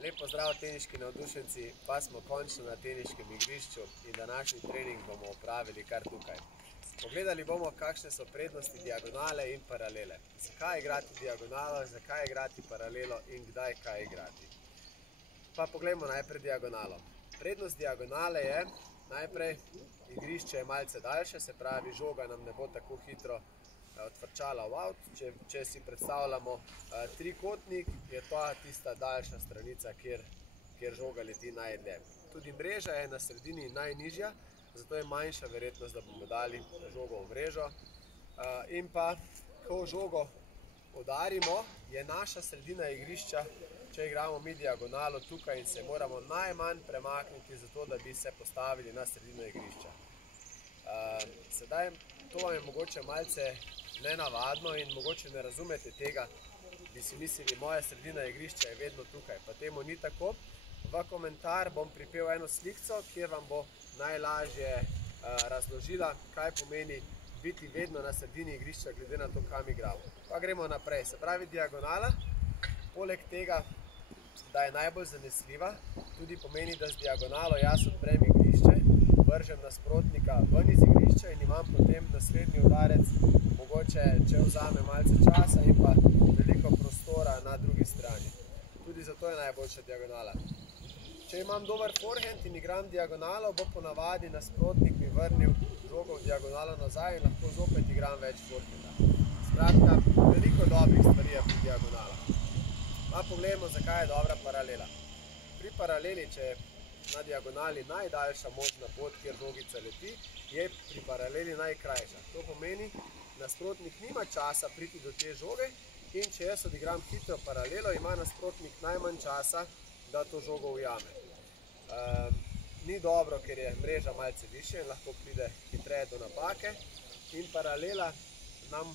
Lep pozdrav teniški navdušenci, pa smo končno na teniškem igrišču in današnji trening bomo opravili kar tukaj. Pogledali bomo, kakšne so prednosti diagonale in paralele. Zakaj igrati diagonalo, zakaj igrati paralelo in kdaj kaj igrati. Pa poglejmo najprej diagonalo. Prednost diagonale je, najprej igrišče je malce daljše, se pravi žoga nam ne bo tako hitro odfrčala v out. Če si predstavljamo trikotnik, je to tista daljša stranica, kjer žoga leti najdlje. Tudi mreža je na sredini najnižja, zato je manjša verjetnost, da bomo dali žogo v mrežo. In pa, ko žogo udarimo, je naša sredina igrišča, če igramo mi diagonalo tukaj in se moramo najmanj premakniti, zato da bi se postavili na sredino igrišča. Sedaj, to vam je mogoče malce nenavadno in mogoče ne razumete tega, bi si mislili, moja sredina igrišča je vedno tukaj, pa temu ni tako. V komentar bom pripel eno slikco, kjer vam bo najlažje razložila, kaj pomeni biti vedno na sredini igrišča, glede na to, kam igramo. Pa gremo naprej. Se pravi, diagonala, poleg tega, da je najbolj zanesljiva, tudi pomeni, da z diagonalo jaz odprem igrišče, vržem nasprotnika ven iz igrišča in imam potem naslednji udarec, mogoče, če vzame malce časa in pa veliko prostora na drugi strani. Tudi zato je najboljša diagonala. Če imam dober forehand in igram diagonalo, bo ponavadi nasprotnik mi vrnil žogo v diagonalo nazaj in lahko zopet igram več forehanda. Skratka, veliko dobrih stvari je pri diagonalah. Pa pogledamo, zakaj je dobra paralela. Pri paraleli, če je na diagonali najdaljša možna pot, kjer žogica leti, je pri paraleli najkrajša. To pomeni, nasprotnik nima časa priti do te žoge in če jaz odigram hitro paralelo, ima nasprotnik najmanj časa, da to žogo ujame. Ni dobro, ker je mreža malce višje in lahko pride hitreje do napake. In paralela nam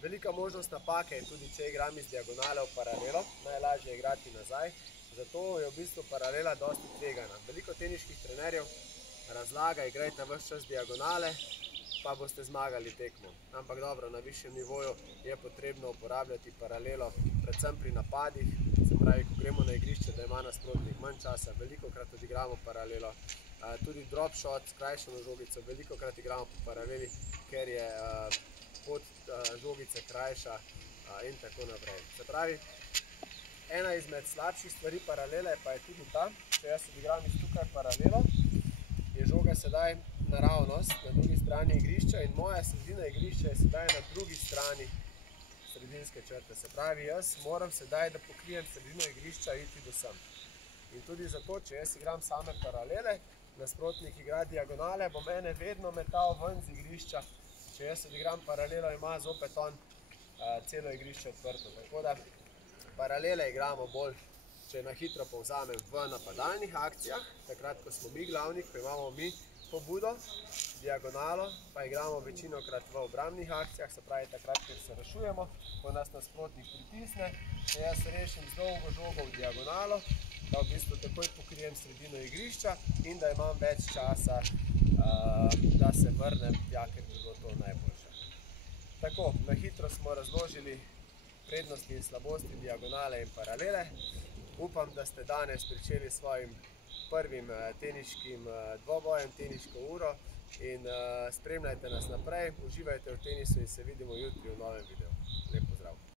velika možnost napake je tudi, če igram iz diagonale v paralelo, najlažje je igrati nazaj, zato je v bistvu paralela dosti tvegana. Veliko teniških trenerjev razlaga, igrajte ves čas diagonale, pa boste zmagali tekmo. Ampak dobro, na višjem nivoju je potrebno uporabljati paralelo, predvsem pri napadih, se pravi, ko gremo na igrišče, da ima nasprotnik manj časa, velikokrat odigramo paralelo. Tudi drop shot, skrajšano žogico, velikokrat igramo po paraleli, ker je pot žogice krajša in tako naprej. Se pravi, ena izmed slabših stvari paralele pa je tudi ta, če jaz odigram iz tukaj paralelo, je žoga sedaj naravnost na drugi strani igrišča in moja sredina igrišča je sedaj na drugi strani sredinske črte. Se pravi, jaz moram sedaj, da pokrijem sredino igrišča, iti do sem. In tudi zato, če jaz igram same paralele, nasprotnik igra diagonale, bo mene vedno metal ven z igrišča. Če jaz odigram paralelo, ima zopet on celo igrišče odprto. Tako da paralele igramo bolj, če na hitro povzamem, v napadalnih akcijah, takrat, ko smo mi glavni, ko imamo mi pobudo, diagonalo pa igramo večinokrat v obrambnih akcijah, se pravi takrat, ker se rešujemo, ko nas nasprotnik pritisne, če jaz rešim z dolgo žogo v diagonalo, da v bistvu takoj pokrijem sredino igrišča in da imam več časa, da se vrnem tja, ker bi bilo to najboljše. Tako, na hitro smo razložili prednosti in slabosti diagonale in paralele. Upam, da ste danes pričeli s svojim prvim teniškim dvobojem, teniško uro in spremljajte nas naprej, uživajte v tenisu in se vidimo jutri v novem videu. Lep pozdrav!